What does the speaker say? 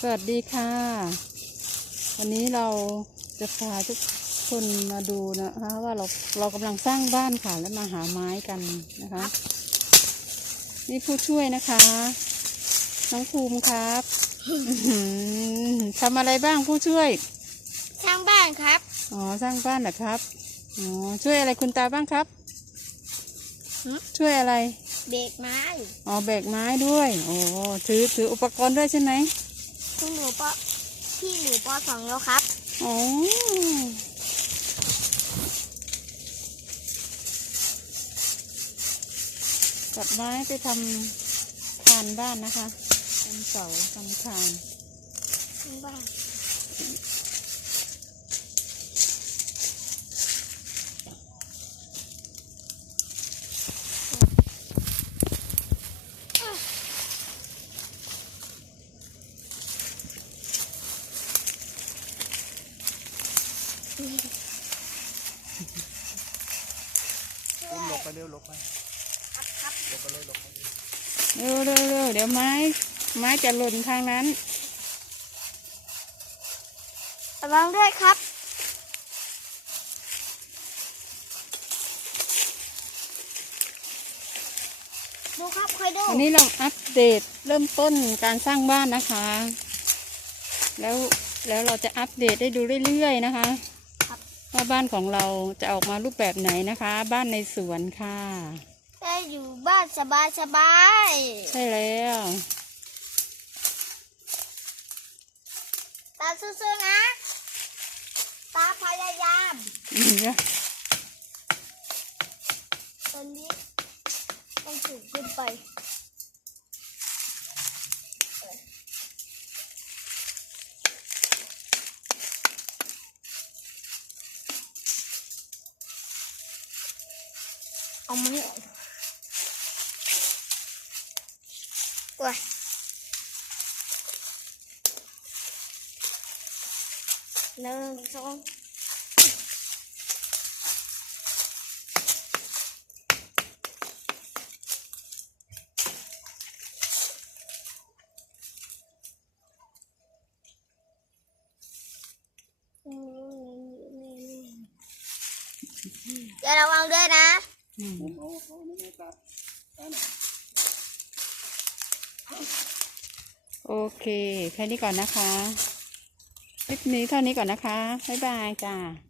สวัสดีค่ะ วันนี้เราจะพาทุกคนมาดูนะคะว่าเราเรากำลังสร้างบ้านค่ะ และมาหาไม้กันนะคะ นี่ผู้ช่วยนะคะ น้องภูมิครับอื้อหือทำอะไรบ้างผู้ช่วย สร้างบ้านครับ อ๋อสร้างบ้านเหรอครับอ๋อช่วยอะไรคุณตาบ้างครับหึช่วยอะไรเด็กไม้ อ๋อแบกไม้ด้วย โอ้ถือถืออุปกรณ์ด้วยใช่ไหม คุณหนูปพี่หนูปสองแล้วครับอ๋อตัดไม้ไปทำคานบ้านนะคะทำเสาทำคานสร้างบ้าน ช่วยหลบไปเร็วหลบไปครับครับหลบไปเลยหลบไปเลยเร็วเร็วเร็วเดี๋ยวไม้ ไม้จะหล่นทางนั้นระวังด้วยครับดูครับคอยดูวันนี้เราอัปเดตเริ่มต้นการสร้างบ้านนะคะ แล้วแล้วเราจะอัปเดตได้ดูเรื่อยๆนะคะครับ ว่าบ้านของเราจะออกมารูปแบบไหนนะคะ บ้านในสวนค่ะได้อยู่บ้านสบายสบายใช่แล้วตาซื่อๆนะ ตาพยายามเนี่ยตอนนี้ต้องสูงขึ้นไป เอามือออกว้า โอเค แค่นี้ก่อนนะคะ คลิปนี้เท่านี้ก่อนนะคะ บ๊ายบายจ้า